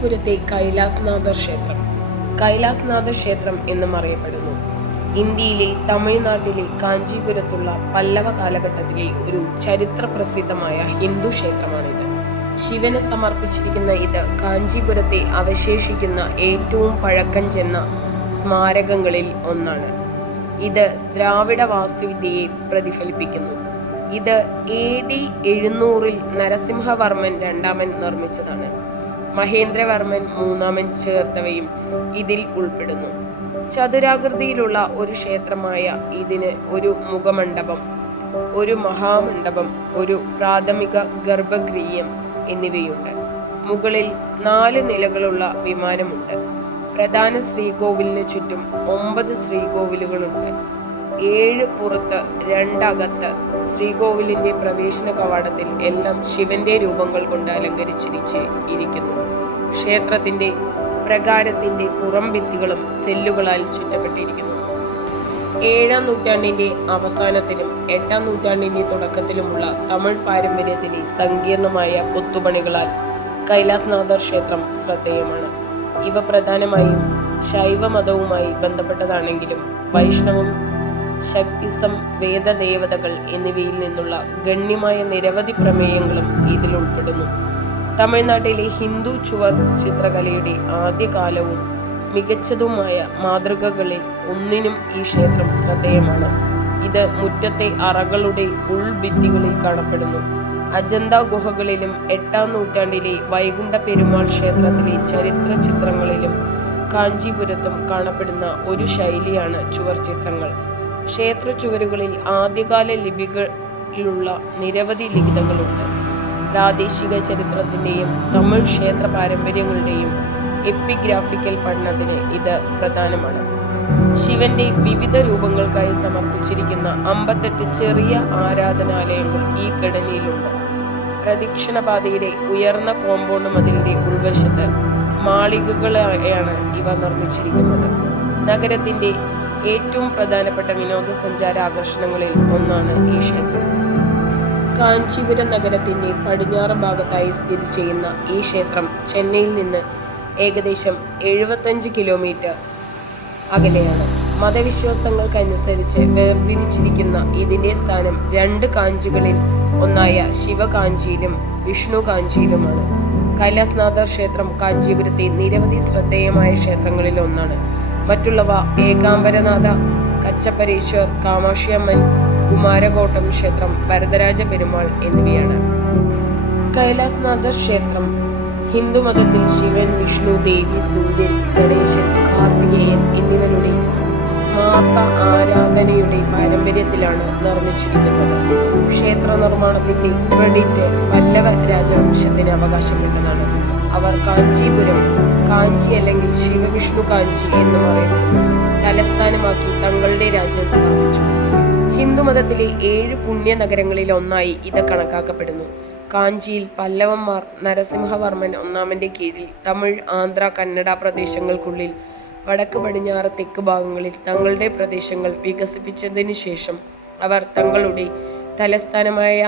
കാഞ്ചീപുരത്തെ കൈലാസ്നാഥർ ക്ഷേത്രം കൈലാസ്നാഥ ക്ഷേത്രം എന്നും അറിയപ്പെടുന്നു. ഇന്ത്യയിലെ തമിഴ്നാട്ടിലെ കാഞ്ചീപുരത്തുള്ള പല്ലവ കാലഘട്ടത്തിലെ ഒരു ചരിത്ര പ്രസിദ്ധമായ ഹിന്ദു ക്ഷേത്രമാണിത്. ശിവന് സമർപ്പിച്ചിരിക്കുന്ന ഇത് കാഞ്ചീപുരത്തെ അവശേഷിക്കുന്ന ഏറ്റവും പഴക്കം ചെന്ന സ്മാരകങ്ങളിൽ ഒന്നാണ്. ഇത് ദ്രാവിഡ വാസ്തുവിദ്യയെ പ്രതിഫലിപ്പിക്കുന്നു. ഇത് AD 700 നരസിംഹവർമ്മൻ രണ്ടാമൻ നിർമ്മിച്ചതാണ്. മഹേന്ദ്രവർമ്മൻ മൂന്നാമൻ ചേർത്തവയും ഇതിൽ ഉൾപ്പെടുന്നു. ചതുരാകൃതിയിലുള്ള ഒരു ക്ഷേത്രമായ ഇതിന് ഒരു മുഖമണ്ഡപം, ഒരു മഹാമണ്ഡപം, ഒരു പ്രാഥമിക ഗർഭഗൃഹം എന്നിവയുണ്ട്. മുകളിൽ 4 നിലകളുള്ള വിമാനമുണ്ട്. പ്രധാന ശ്രീകോവിലിന് ചുറ്റും 9 ശ്രീകോവിലുകളുണ്ട്. 7 പുറത്ത് 2 അകത്ത്. ശ്രീകോവിലിന്റെ പ്രവേശന കവാടത്തിൽ എല്ലാം ശിവന്റെ രൂപങ്ങൾ കൊണ്ട് അലങ്കരിച്ചിരിക്കുന്നു. ക്ഷേത്രത്തിന്റെ പ്രകാരത്തിന്റെ പുറം ഭിത്തികളും സെല്ലുകളാൽ ചുറ്റപ്പെട്ടിരിക്കുന്നു. 7-ാം നൂറ്റാണ്ടിന്റെ അവസാനത്തിലും 8-ാം നൂറ്റാണ്ടിന്റെ തുടക്കത്തിലുമുള്ള തമിഴ് പാരമ്പര്യത്തിലെ സങ്കീർണമായ കൊത്തുപണികളാൽ കൈലാസ്നാഥർ ക്ഷേത്രം ശ്രദ്ധേയമാണ്. ഇവ പ്രധാനമായും ശൈവമതവുമായി ബന്ധപ്പെട്ടതാണെങ്കിലും വൈഷ്ണവം, ശക്തിസം, വേദദേവതകൾ എന്നിവയിൽ നിന്നുള്ള ഗണ്യമായ നിരവധി പ്രമേയങ്ങളും ഇതിൽ ഉൾപ്പെടുന്നു. തമിഴ്നാട്ടിലെ ഹിന്ദു ചുവർ ചിത്രകലയുടെ ആദ്യകാലവും മികച്ചതുമായ മാതൃകകളിൽ ഒന്നിനും ഈ ക്ഷേത്രം ശ്രദ്ധേയമാണ്. ഇത് മുറ്റത്തെ അറകളുടെ ഉൾഭിത്തികളിൽ കാണപ്പെടുന്നു. അജന്ത ഗുഹകളിലും 8-ാം നൂറ്റാണ്ടിലെ വൈകുണ്ഠ പെരുമാൾ ക്ഷേത്രത്തിലെ ചരിത്ര ചിത്രങ്ങളിലും കാഞ്ചീപുരത്തും കാണപ്പെടുന്ന ഒരു ശൈലിയാണ് ചുവർ ചിത്രങ്ങൾ. ക്ഷേത്ര ചുവരുകളിൽ ആദ്യകാല ലിപികളിലുള്ള നിരവധി ലിഖിതങ്ങളുണ്ട്. പ്രാദേശിക ചരിത്രത്തിൻ്റെയും തമിഴ് ക്ഷേത്ര പാരമ്പര്യങ്ങളുടെയും എപ്പിഗ്രാഫിക്കൽ പഠനത്തിന് ഇത് പ്രധാനമാണ്. ശിവന്റെ വിവിധ രൂപങ്ങൾക്കായി സമർപ്പിച്ചിരിക്കുന്ന 58 ചെറിയ ആരാധനാലയങ്ങൾ ഈ ഘടനയിലുണ്ട്. പ്രദക്ഷിണപാതയുടെ ഉയർന്ന കോമ്പൗണ്ട് മതിലിന്റെ ഉൾവശത്ത് മാളികകളായാണ് ഇവ നിർമ്മിച്ചിരിക്കുന്നത്. നഗരത്തിന്റെ ഏറ്റവും പ്രധാനപ്പെട്ട വിനോദസഞ്ചാര ആകർഷണങ്ങളിൽ ഒന്നാണ് ഈ ക്ഷേത്രം. കാഞ്ചീപുരം നഗരത്തിന്റെ പടിഞ്ഞാറ് ഭാഗത്തായി സ്ഥിതി ചെയ്യുന്ന ഈ ക്ഷേത്രം ചെന്നൈയിൽ നിന്ന് ഏകദേശം 75 കിലോമീറ്റർ അകലെയാണ്. മതവിശ്വാസങ്ങൾക്കനുസരിച്ച് വേർതിരിച്ചിരിക്കുന്ന ഇതിന്റെ സ്ഥാനം 2 കാഞ്ചികളിൽ ഒന്നായ ശിവകാഞ്ചിയിലും വിഷ്ണു കാഞ്ചിയിലുമാണ്. കൈലാസ്നാഥർ ക്ഷേത്രം കാഞ്ചീപുരത്തെ നിരവധി ശ്രദ്ധേയമായ ക്ഷേത്രങ്ങളിൽ ഒന്നാണ്. മറ്റുള്ളവ ഏകാംബരനാഥ, കച്ചപ്പരേശ്വർ, കാമാക്ഷിയമ്മൻ, കുമാരകോട്ടം ക്ഷേത്രം, വരദരാജ പെരുമാൾ എന്നിവയാണ്. കൈലാസ്നാഥർ ക്ഷേത്രം ഹിന്ദുമതത്തിൽ ശിവൻ, വിഷ്ണു, ദേവി, സൂര്യൻ, ഗണേശൻ, കാർത്തികേയൻ എന്നിവരുടെ സ്മാർത്ത ആരാധനയുടെ പാരമ്പര്യത്തിലാണ് നിർമ്മിച്ചിരിക്കുന്നത്. ക്ഷേത്ര നിർമ്മാണത്തിന്റെ ക്രെഡിറ്റ് പല്ലവ രാജവംശത്തിന് അവകാശപ്പെട്ടതാണ്. അവർ കാഞ്ചീപുരം, കാഞ്ചി അല്ലെങ്കിൽ ശിവവിഷ്ണു കാഞ്ചി എന്ന് പറയുന്നു തലസ്ഥാനമാക്കി തങ്ങളുടെ രാജ്യം സ്ഥാപിച്ചു. ഹിന്ദുമതത്തിലെ 7 പുണ്യ നഗരങ്ങളിൽ ഒന്നായി ഇത് കണക്കാക്കപ്പെടുന്നു. കാഞ്ചിയിൽ പല്ലവന്മാർ നരസിംഹവർമ്മൻ ഒന്നാമന്റെ കീഴിൽ തമിഴ്, ആന്ധ്ര, കന്നഡ പ്രദേശങ്ങൾക്കുള്ളിൽ വടക്ക്, പടിഞ്ഞാറ്, തെക്ക് ഭാഗങ്ങളിൽ തങ്ങളുടെ പ്രദേശങ്ങൾ വികസിപ്പിച്ചതിനു ശേഷം അവർ തങ്ങളുടെ തലസ്ഥാനമായ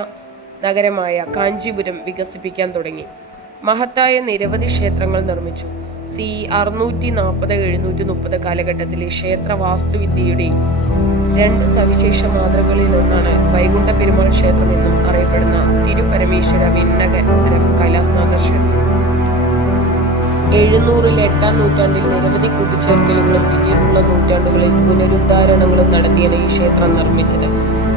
നഗരമായ കാഞ്ചീപുരം വികസിപ്പിക്കാൻ തുടങ്ങി. മഹത്തായ നിരവധി ക്ഷേത്രങ്ങൾ നിർമ്മിച്ചു. CE 640-730 കാലഘട്ടത്തിലെ ക്ഷേത്ര വാസ്തുവിദ്യയുടെ 2 സവിശേഷ മാതൃകകളിലൊന്നാണ് വൈകുണ്ഠ പെരുമാൾ ക്ഷേത്രം എന്നും അറിയപ്പെടുന്ന തിരുപരമേശ്വര വിണ്ണകരം കൈലാസ്നാഥ ക്ഷേത്രം. 700-ൽ 8-ാം നൂറ്റാണ്ടിൽ നിരവധി കൂട്ടിച്ചേർക്കലുകളും പിന്നീടുള്ള നൂറ്റാണ്ടുകളിൽ പുനരുദ്ധാരണങ്ങളും നടത്തിയാണ് ഈ ക്ഷേത്രം നിർമ്മിച്ചത്.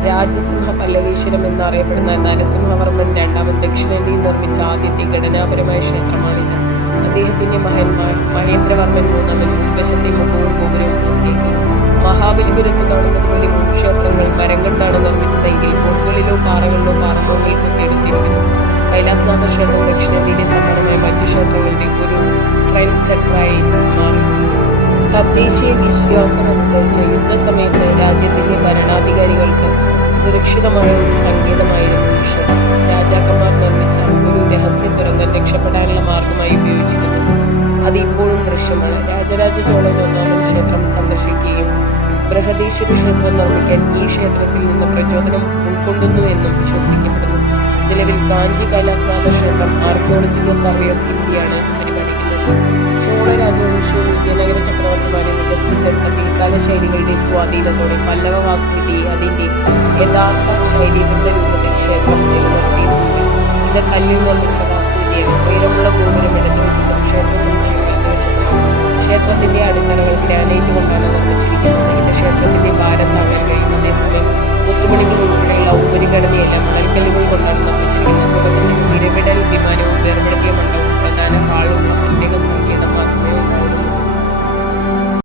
രാജസിംഹ പല്ലവേശ്വരം എന്നറിയപ്പെടുന്ന നരസിംഹവർമ്മൻ രണ്ടാമൻ ദക്ഷിണേന്ത്യയിൽ നിർമ്മിച്ച ആദ്യത്തെ ഘടനാപരമായ ക്ഷേത്രമാണിത്. അദ്ദേഹത്തിന്റെ മകൻ മഹേന്ദ്രവർമ്മൻ മൂന്നാമൻ ഉൾവശത്തെ മുഖവും ഗോപുരവും പൂർത്തിയാക്കി. മഹാബലിപുരത്ത് കാണുന്നത് പോലെ മുൻ ക്ഷേത്രങ്ങൾ മരം കൊണ്ടാണ് നിർമ്മിച്ചതെങ്കിൽ മുകളിലോ പാറകളിലോ പാറമോകൾ കൊത്തിയെടുത്തിരിക്കുന്നു. കൈലാസ്നാഥ ക്ഷേത്രം ദക്ഷിണേന്ത്യയിലെ സമാനമായ മറ്റു ക്ഷേത്രങ്ങളുടെ ഒരു ട്രെൻഡ് സെറ്ററായി മാറി. തദ്ദേശീയ വിശ്വാസമനുസരിച്ച് യുദ്ധസമയത്ത് രാജ്യത്തിന്റെ ഭരണാധികാരികൾക്ക് സുരക്ഷിതമായ ഒരു സങ്കേതമായിരുന്നു ഈ ക്ഷേത്രം. രാജാക്കന്മാർ നിർമ്മിച്ച ഒരു രഹസ്യ തുരങ്കം രക്ഷപ്പെടാനുള്ള മാർഗമായി ഉപയോഗിച്ചിരുന്നു. അത് ഇപ്പോഴും ദൃശ്യമാണ്. രാജരാജ ചോളൻ ഒന്നാമൻ ക്ഷേത്രം സന്ദർശിക്കുകയും ബൃഹദീശ്വര ക്ഷേത്രം നിർമ്മിക്കാൻ ഈ ക്ഷേത്രത്തിൽ നിന്ന് പ്രചോദനം ഉൾക്കൊള്ളുന്നുവെന്നും വിശ്വസിക്കപ്പെടുന്നു. നിലവിൽ കാഞ്ചി കൈലാസ്നാഥ ക്ഷേത്രം ആർക്കിയോളജിക്കൽ സർവേ ഓഫ് ഇന്ത്യയാണ് പരിപാലിക്കുന്നത്. ചോള രാജവംശവും വിജയനഗര ചക്രവർത്തിമാരും വികസിപ്പിച്ചെടുത്ത പിൽക്കാല ശൈലികളുടെ സ്വാധീനത്തോടെ പല്ലവ വാസ്തുവിദ്യയെ അതിന്റെ യഥാർത്ഥ ശൈലീകൃത രൂപത്തിൽ ക്ഷേത്രം നിലനിർത്തിയിട്ടുണ്ട്. ഇത് കല്ലിൽ നിർമ്മിച്ച വാസ്തുവിദ്യയാണ്. ഉയരമുള്ള ഗോപുരം ഇടതുവശത്തും ക്ഷേത്ര സമുച്ചയം വലതുവശത്തുമാണ്. ക്ഷേത്രത്തിന്റെ അടിത്തറകൾ ഗ്രാനൈറ്റ് കൊണ്ടാണ് നിർമ്മിച്ചിരിക്കുന്നത്. ഇത് ക്ഷേത്രത്തിന്റെ ഭാരം താങ്ങാൻ കഴിയും. അതേസമയം കൊത്തുപണികൾ ഉൾപ്പെടെയുള്ള ഔപരിഘടനയെല്ലാം മണൽക്കല്ലുകൾ കൊണ്ടാണ് നിർമ്മിച്ചിരിക്കുന്നത്. തുടക്കത്തിൽ തിരവിടൽ വിമാനവും വേർപെടുത്തിയ മണ്ഡപവും പ്രധാന ഹാളും